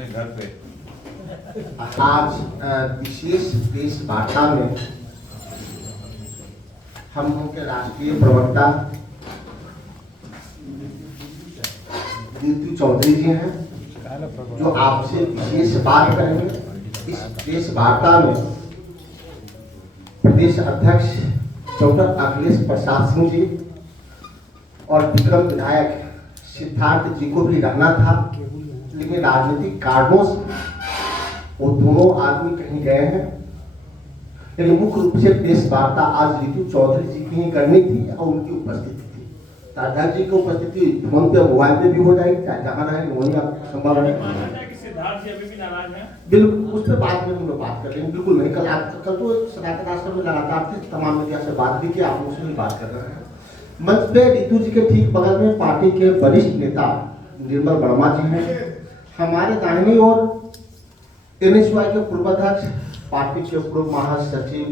घर पे आज विशेष प्रेस वार्ता में हम उनके राष्ट्रीय प्रवक्ता नीतू चौधरी जी हैं जो आपसे विशेष बात करेंगे। इस प्रेस वार्ता में प्रदेश अध्यक्ष डॉक्टर अखिलेश प्रसाद सिंह जी और विक्रम विधायक सिद्धार्थ जी को भी रहना था, लेकिन राजनीतिक कारणों से वो दोनों आदमी कहीं गए हैं। लेकिन मुख्य रूप से प्रेस वार्ता आज नीतू चौधरी जी की ही करनी थी और उनकी उपस्थिति थी। अध्यक्ष जी की उपस्थिति फोन पे मोबाइल पे भी हो जाएगी, चाहे जहाँ रहेंगे वहीं आप संभव है। बिल्कुल उस पर बाद में हम लोग बात कर लेंगे। बिल्कुल नहीं, कल तो सनातन आश्रम में लगातार थे, तमाम मीडिया से बात भी की, आप उससे भी बात कर रहे हैं। मंच पे नीतू जी के ठीक बगल में पार्टी के वरिष्ठ नेता निर्मल वर्मा जी हैं। हमारे दाहिनी ओर NSY के पूर्व अध्यक्ष पार्टी के पूर्व महासचिव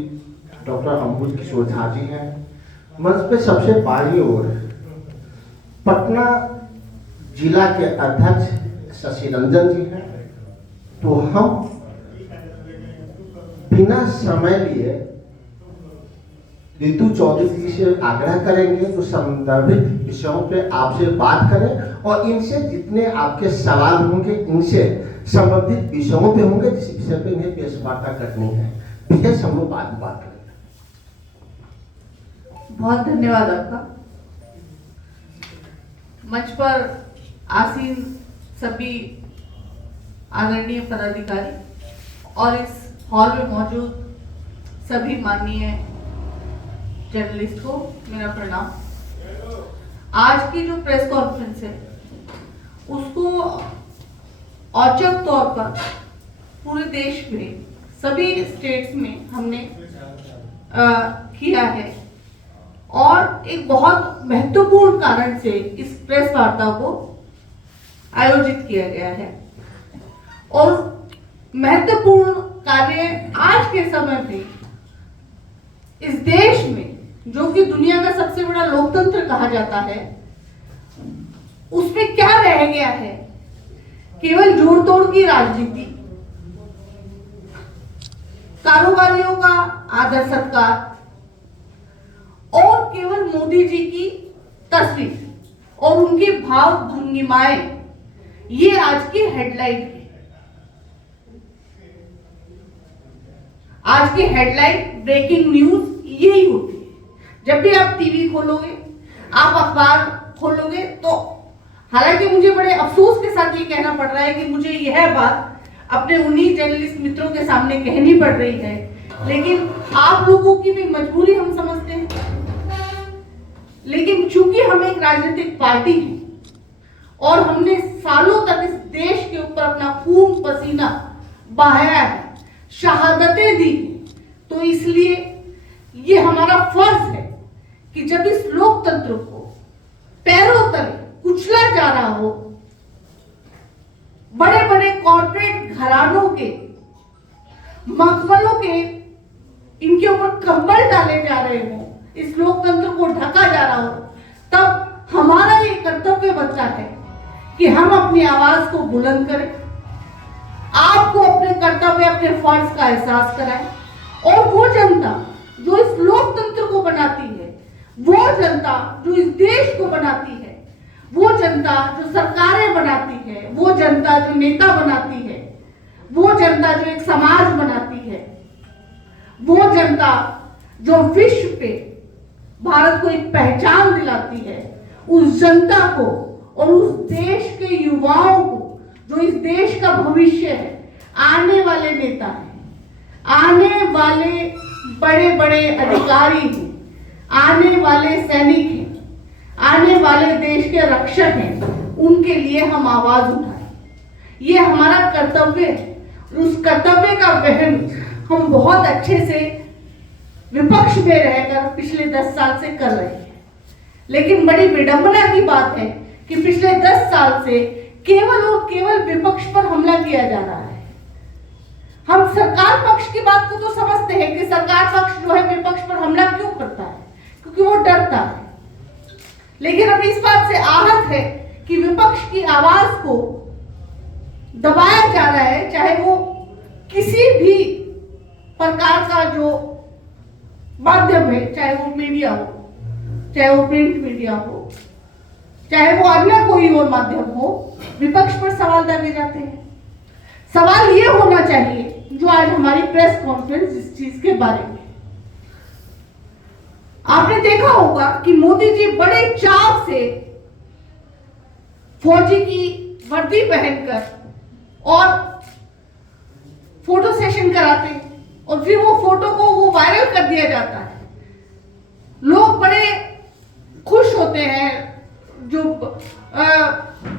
डॉक्टर अमृत किशोर झा जी हैं। मंच पे सबसे बाईं ओर पटना जिला के अध्यक्ष शशि रंजन जी हैं। तो हम बिना समय लिए नीतू चौधरी जी से आग्रह करेंगे तो संदर्भित विषयों पे आपसे बात करें और इनसे जितने आपके सवाल होंगे इनसे संबंधित विषयों पे होंगे जिस विषय पे इन्हें प्रेस वार्ता करनी है। विशेष हम लोग बाद में बात करेंगे। बहुत धन्यवाद आपका। मंच पर आसीन सभी आदरणीय पदाधिकारी और इस हॉल में मौजूद सभी माननीय जर्नलिस्ट को मेरा प्रणाम। आज की जो प्रेस कॉन्फ्रेंस है उसको औचक तौर पर पूरे देश में सभी स्टेट्स में हमने किया है और एक बहुत महत्वपूर्ण कारण से इस प्रेस वार्ता को आयोजित किया गया है। और महत्वपूर्ण कार्य आज के समय में इस देश में जो कि दुनिया का सबसे बड़ा लोकतंत्र कहा जाता है उसमें क्या रह गया है? केवल जोड़ तोड़ की राजनीति, कारोबारियों का आदर सत्कार और केवल मोदी जी की तस्वीर और उनकी भाव भंगिमाएं, ये आज की हेडलाइन है। आज की हेडलाइन ब्रेकिंग न्यूज यही होती है। जब भी आप टीवी खोलोगे, आप अखबार खोलोगे, तो हालांकि मुझे बड़े अफसोस के साथ ये कहना पड़ रहा है कि मुझे यह बात अपने उन्हीं जर्नलिस्ट मित्रों के सामने कहनी पड़ रही है, लेकिन आप लोगों की भी मजबूरी हम समझते हैं। लेकिन चूंकि हम एक राजनीतिक पार्टी है और हमने सालों तक इस देश के ऊपर अपना खून पसीना बहाया है, शहादतें दी, तो इसलिए ये हमारा फर्ज है कि जब इस लोकतंत्र को पैरों तले कुचला जा रहा हो, बड़े बड़े कॉर्पोरेट घरानों के मखमलों के इनके ऊपर कंबल डाले जा रहे हो, इस लोकतंत्र को ढका जा रहा हो, तब हमारा ये कर्तव्य बनता है कि हम अपनी आवाज को बुलंद करें, आपको अपने कर्तव्य अपने फर्ज का एहसास कराएं और वो जनता जो इस लोकतंत्र को बनाती है, वो जनता जो इस देश को बनाती है, वो जनता जो सरकारें बनाती है, वो जनता जो नेता बनाती है, वो जनता जो एक समाज बनाती है, वो जनता जो विश्व पे भारत को एक पहचान दिलाती है, उस जनता को और उस देश के युवाओं को जो इस देश का भविष्य है, आने वाले नेता हैं, आने वाले बड़े बड़े अधिकारी हैं, आने वाले सैनिक हैं, आने वाले देश के रक्षक हैं, उनके लिए हम आवाज उठाएं। ये हमारा कर्तव्य है। उस कर्तव्य का वहन हम बहुत अच्छे से विपक्ष में रहकर पिछले 10 साल से कर रहे हैं। लेकिन बड़ी विडंबना की बात है कि पिछले 10 साल से केवल और केवल विपक्ष पर हमला किया जा रहा है। हम सरकार पक्ष की बात को तो समझते हैं कि सरकार पक्ष जो है विपक्ष पर हमला क्यों करता है, क्योंकि वो डरता है। लेकिन हम इस बात से आहत है कि विपक्ष की आवाज को दबाया जा रहा है, चाहे वो किसी भी प्रकार का जो माध्यम है, चाहे वो मीडिया हो, चाहे वो प्रिंट मीडिया हो, चाहे वो अन्य कोई और माध्यम हो, विपक्ष पर सवाल डाले जाते हैं। सवाल ये होना चाहिए जो आज हमारी प्रेस कॉन्फ्रेंस इस चीज के बारे में, आपने देखा होगा कि मोदी जी बड़े चाव से फौजी की वर्दी पहनकर और फोटो सेशन कराते हैं और फिर वो फोटो को वो वायरल कर दिया जाता है। लोग बड़े खुश होते हैं, जो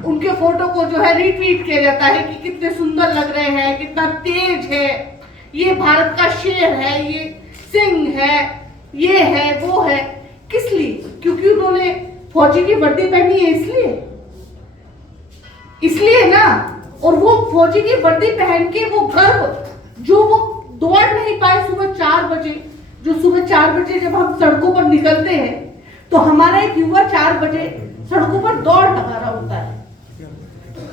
उनके फोटो को जो है रीट्वीट किया जाता है कि कितने सुंदर लग रहे हैं, कितना तेज है, ये भारत का शेर है, ये सिंह है, ये है, वो है। किस लिए? क्योंकि उन्होंने फौजी की वर्दी पहनी है, इसलिए ना। और वो फौजी की वर्दी पहन के वो गर्व जो वो दौड़ नहीं पाए सुबह 4 बजे, जो सुबह 4 बजे जब हम सड़कों पर निकलते हैं तो हमारा एक युवा 4 बजे सड़कों पर दौड़ लगा रहा होता है।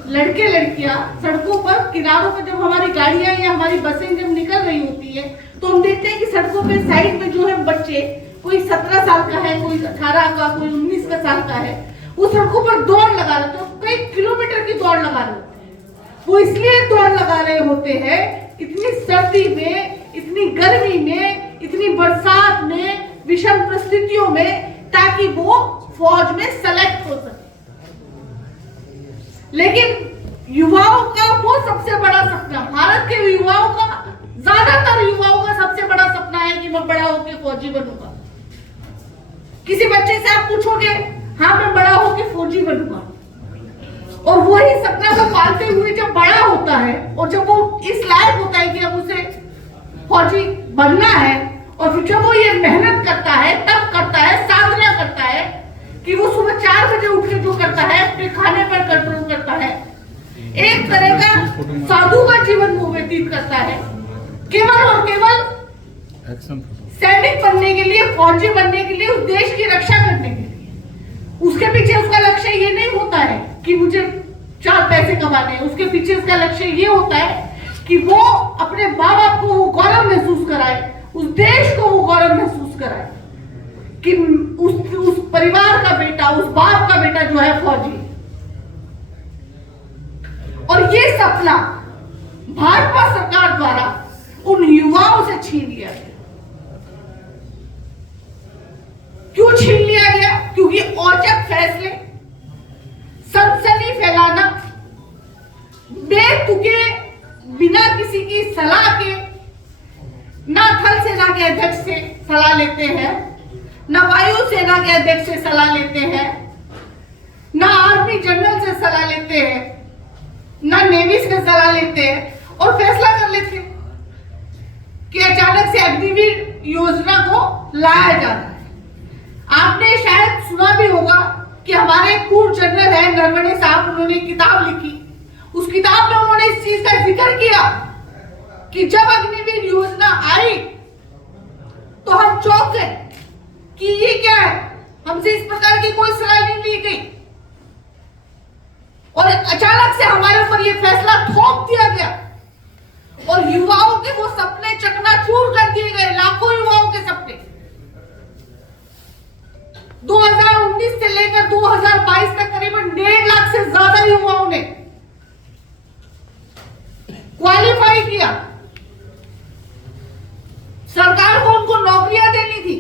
लड़के लड़कियां सड़कों पर किनारों पर जब हमारी गाड़ियां या हमारी बसें जब निकल रही होती है तो हम देखते हैं कि सड़कों पे साइड में जो है बच्चे, कोई 17 साल का है, कोई 18 का, कोई 19 का साल का है, वो सड़कों पर दौड़ लगा रहे, तो कई किलोमीटर की दौड़ लगा रहे होते हैं। वो इसलिए दौड़ लगा रहे होते हैं इतनी सर्दी में, इतनी गर्मी में, इतनी बरसात में, विषम परिस्थितियों में, ताकि वो फौज में सेलेक्ट हो सके। लेकिन युवाओं का वो सबसे बड़ा सपना, भारत के युवाओं का, ज्यादातर युवाओं का सबसे बड़ा सपना है कि मैं बड़ा होकर फौजी बनूंगा। किसी बच्चे से आप पूछोगे, हाँ मैं बड़ा होकर फौजी बनूंगा, और वही सपना वो पालते हुए जब बड़ा होता है और जब वो इस लायक होता है कि अब उसे फौजी बनना है, और फिर जब वो ये मेहनत करता है, तब करता है, साधना करता है कि वो सुबह 4 बजे उठ के जो करता है, अपने खाने पर कंट्रोल करता है, एक तरह का साधु का जीवन वो व्यतीत करता है, केवल और केवल सैनिक बनने के लिए, फौजी बनने के लिए, उस देश की रक्षा करने के लिए। उसके पीछे उसका लक्ष्य ये नहीं होता है कि मुझे 4 पैसे कमाने हैं, उसके पीछे उसका लक्ष्य ये होता है कि वो अपने माँ बाप को वो गौरव महसूस कराए, उस देश को वो गौरव महसूस कराए कि उस परिवार का बेटा, उस बाप का बेटा जो है फौजी। और ये सपना भाजपा सरकार द्वारा उन युवाओं से छीन लिया गया। क्यों छीन लिया गया? क्योंकि औचक फैसले, सनसनी फैलाना, बेतुके, बिना किसी की सलाह के, ना थल सेना के अध्यक्ष से सलाह लेते हैं, ना वायु सेना के अध्यक्ष से सलाह लेते हैं, ना आर्मी जनरल से सलाह लेते हैं, ना नेवी से सलाह लेते हैं, और फैसला कर लेते हैं कि अचानक से अग्निवीर योजना को लाया जा रहा है। आपने शायद सुना भी होगा कि हमारे पूर्व जनरल है नरवणे साहब, उन्होंने किताब लिखी, उस किताब में उन्होंने इस चीज का जिक्र किया कि जब अग्निवीर योजना आई तो हम चौंक गए कि ये क्या है, हमसे इस प्रकार की कोई सलाह नहीं ली गई, और अचानक से हमारे ऊपर ये फैसला थोप दिया गया और युवाओं के वो सपने चकनाचूर कर दिए गए, लाखों युवाओं के सपने। 2019 से लेकर 2022 तक करीबन 1.5 लाख से ज्यादा युवाओं ने क्वालिफाई किया। सरकार को उनको नौकरियां देनी थी,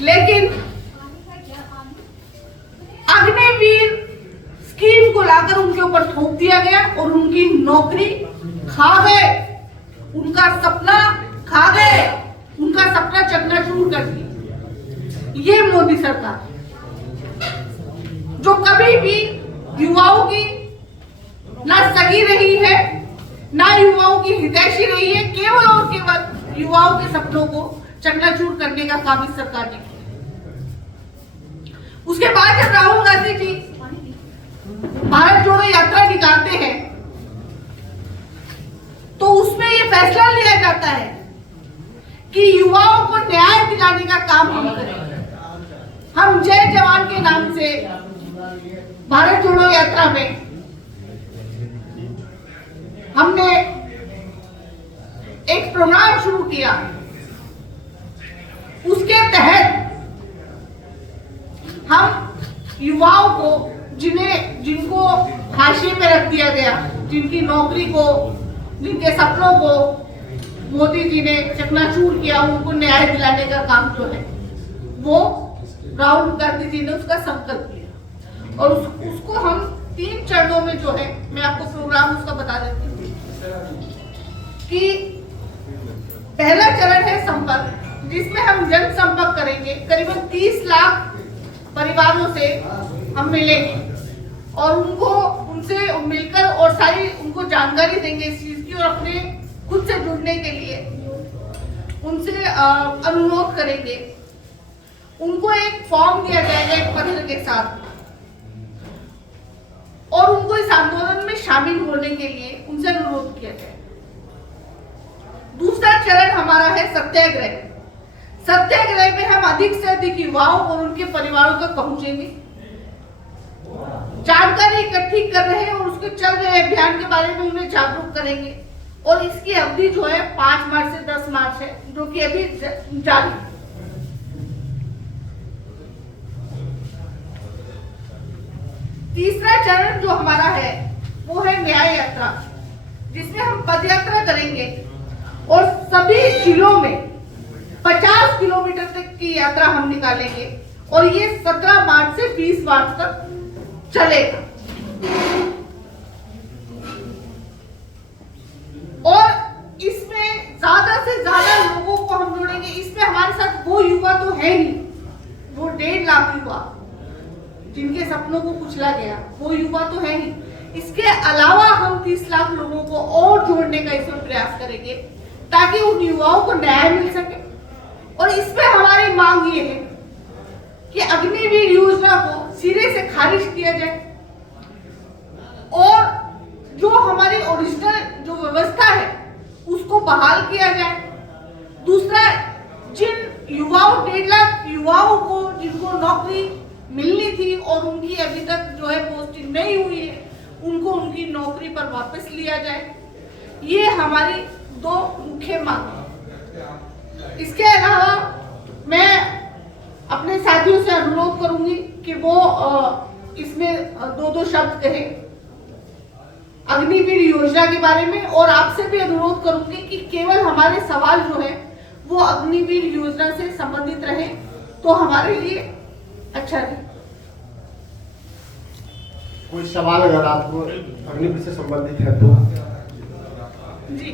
लेकिन अग्निवीर स्कीम को लाकर उनके ऊपर थोप दिया गया और उनकी नौकरी खा गए, उनका सपना खा गए, उनका सपना चकनाचूर कर दिया। ये मोदी सरकार जो कभी भी युवाओं की ना सगी रही है, ना युवाओं की हितैषी रही है, केवल और केवल युवाओं के सपनों को चकनाचूर करने का काम इस सरकार ने किया। उसके बाद जब राहुल गांधी जी भारत जोड़ो यात्रा निकालते हैं तो उसमें यह फैसला लिया जाता है कि युवाओं को न्याय दिलाने का काम हम करें। हम जय जवान के नाम से भारत जोड़ो यात्रा में हमने एक प्रोग्राम शुरू किया। उसके तहत हम युवाओं को जिनको हाशिए में रख दिया गया, जिनकी नौकरी को, जिनके सपनों को मोदी जी ने चकनाचूर किया, उनको न्याय दिलाने का काम जो है वो राहुल गांधी जी ने उसका संकल्प लिया। और उसको हम 3 चरणों में जो है, मैं आपको प्रोग्राम उसका बता देती हूँ कि पहला चरण है संपर्क, जिसमें हम जनसंपर्क करेंगे। करीबन 30 लाख परिवारों से हम मिलेंगे और उनसे मिलकर और सारी उनको जानकारी देंगे इस चीज की, और अपने खुद से जुड़ने के लिए उनसे अनुरोध करेंगे। उनको एक फॉर्म दिया जाएगा एक पत्र के साथ, और उनको इस आंदोलन में शामिल होने के लिए उनसे अनुरोध किया जाएगा। दूसरा चरण हमारा है सत्याग्रह। सत्याग्रह में हम अधिक से अधिक युवाओं और उनके परिवारों तक पहुंचेंगे, जानकारी इकट्ठी कर रहे हैं और उसके चल रहे अभियान के बारे में उन्हें जागरूक करेंगे। और इसकी अवधि जो है 5 मार्च से 10 मार्च है, जो कि अभी जारी है। तीसरा चरण जो हमारा है वो है न्याय यात्रा, जिसमें हम पदयात्रा करेंगे और सभी जिलों में 50 किलोमीटर तक की यात्रा हम निकालेंगे, और ये 17 मार्च से 20 मार्च तक चलेगा। और इसमें ज्यादा से ज्यादा लोगों को हम जोड़ेंगे। इसमें हमारे साथ वो युवा तो है ही, वो 1.5 लाख युवा जिनके सपनों को कुचला गया, वो युवा तो है ही। इसके अलावा हम 30 लाख लोगों को और जोड़ने का इसमें प्रयास करेंगे, ताकि उन युवाओं को न्याय मिल सके। और इसमें हमारी मांग ये है कि अग्निवीर योजना को सिरे से खारिज किया जाए, और जो हमारी ओरिजिनल जो व्यवस्था है उसको बहाल किया जाए। दूसरा, जिन युवाओं 1.5 लाख युवाओं को जिनको नौकरी मिलनी थी और उनकी अभी तक जो है पोस्टिंग नहीं हुई है, उनको उनकी नौकरी पर वापस लिया जाए। ये हमारी 2 मुख्य मांग है। इसके अलावा मैं अपने साथियों से अनुरोध करूंगी कि वो इसमें 2 शब्द कहें अग्निवीर योजना के बारे में, और आपसे भी अनुरोध करूंगी कि केवल हमारे सवाल जो है वो अग्निवीर योजना से संबंधित रहे, तो हमारे लिए अच्छा रहे। कोई सवाल अगर आपको अग्निवीर से संबंधित है तो? जी,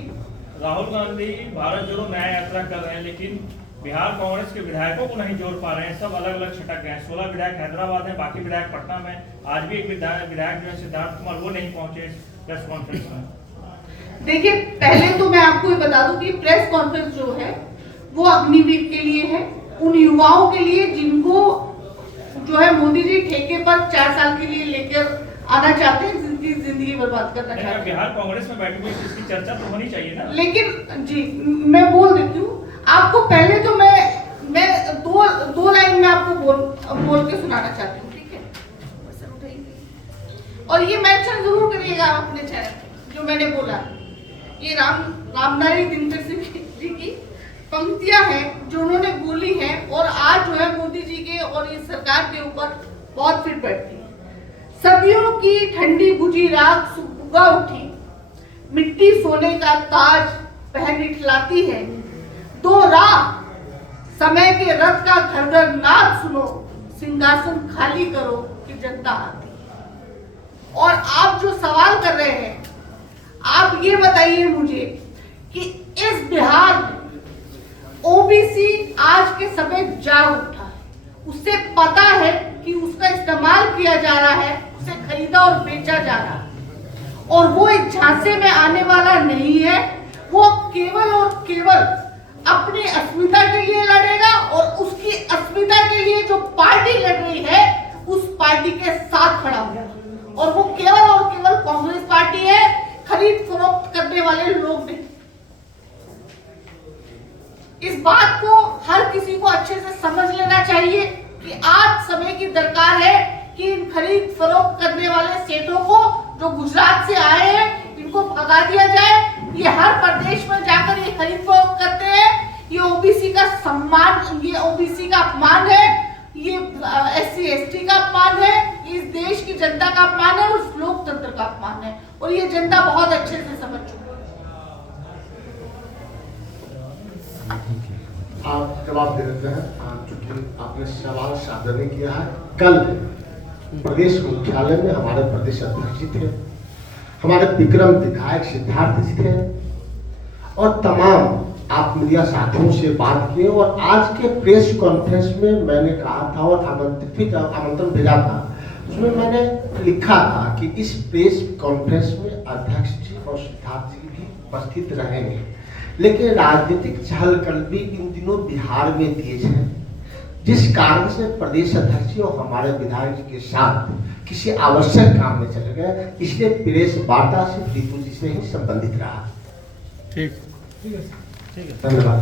राहुल गांधी भारत जोड़ो न्याय यात्रा कर रहे हैं, लेकिन बिहार कांग्रेस के विधायकों को नहीं जोड़ पा रहे हैं। सब अलग अलग छटक गए हैं। 16 विधायक हैदराबाद में, बाकी विधायक पटना में। आज भी एक विधायक जो है सिद्धार्थ कुमार, वो नहीं पहुंचे प्रेस कॉन्फ्रेंस में। देखिए, पहले तो मैं आपको ये बता दूं कि प्रेस कॉन्फ्रेंस जो है वो अग्निवीर के लिए है, उन युवाओं के लिए जिनको जो है मोदी जी ठेके पर 4 साल के लिए लेकर आना चाहते हैं, जिंदगी बर्बाद करना चाहते हैं। बिहार कांग्रेस में बैठी हुई इसकी चर्चा तो होनी चाहिए ना। लेकिन जी, मैं बोल देती हूँ आपको। पहले तो मैं दो लाइन में आपको बोल के सुनाना चाहती हूँ, ठीक है? और ये मेंशन जरूर करिएगा अपने चैनल पे, जो मैंने बोला। ये रामधारी दिनकर सिंह जी की पंक्तियां हैं जो उन्होंने बोली हैं, और आज जो है मोदी जी के और इस सरकार के ऊपर बहुत फिट बैठती है। सदियों की ठंडी बुझी राख सुबह उठी, मिट्टी सोने का ताज पहन इठलाती है। 2 राह समय के रथ का घर घर नाद सुनो, सिंहासन खाली करो कि जनता आती है। और आप जो सवाल कर रहे हैं, आप ये बताइए मुझे कि इस बिहार में ओबीसी आज के समय जाग उठा है, उससे पता है कि उसका इस्तेमाल किया जा रहा है, उसे खरीदा और बेचा जा रहा है, और वो इस झांसे में आने वाला नहीं है। वो केवल और केवल अपनी अस्मिता के लिए लड़ेगा, और उसकी अस्मिता के लिए जो पार्टी लड़ रही है उस पार्टी के साथ खड़ा होगा, और वो केवल और केवल कांग्रेस पार्टी है, खरीद फरोख्त करने वाले लोग नहीं। इस बात को हर किसी को अच्छे से समझ लेना चाहिए कि आज समय की दरकार है कि इन खरीद फरोख्त करने वाले सेठों को जो गुजरात से आए हैं इनको भगा दिया जाए। ये हर प्रदेश में जाकर ये खरीद फरोख्त करते हैं। ये ओबीसी का सम्मान, ये ओबीसी का अपमान है, ये SC ST का अपमान है, इस देश की जनता का अपमान है, उस लोकतंत्र का अपमान है और ये जनता बहुत अच्छे से समझ चुकी है। आप जवाब दे देते हैं। चूंकि आपने सवाल सादर नहीं किया है, कल प्रदेश मुख्यालय में हमारे प्रदेश अध्यक्ष जी थे, हमारे विक्रम विधायक सिद्धार्थ जी थे और तमाम आप मीडिया साथियों से बात किए और आज के प्रेस कॉन्फ्रेंस में मैंने कहा था और आमंत्रण भेजा था, उसमें मैंने लिखा था कि इस प्रेस कॉन्फ्रेंस में अध्यक्ष जी और सिद्धार्थ जी भी उपस्थित रहेंगे, लेकिन राजनीतिक चहलकदमी इन दिनों बिहार में तेज है, जिस कारण से प्रदेश अध्यक्ष जी और हमारे विधायक जी के साथ किसी आवश्यक काम में चले गए, इसलिए प्रेस वार्ता सिर्फ रितु जी से ही संबंधित रहा। ठीक है। धन्यवाद।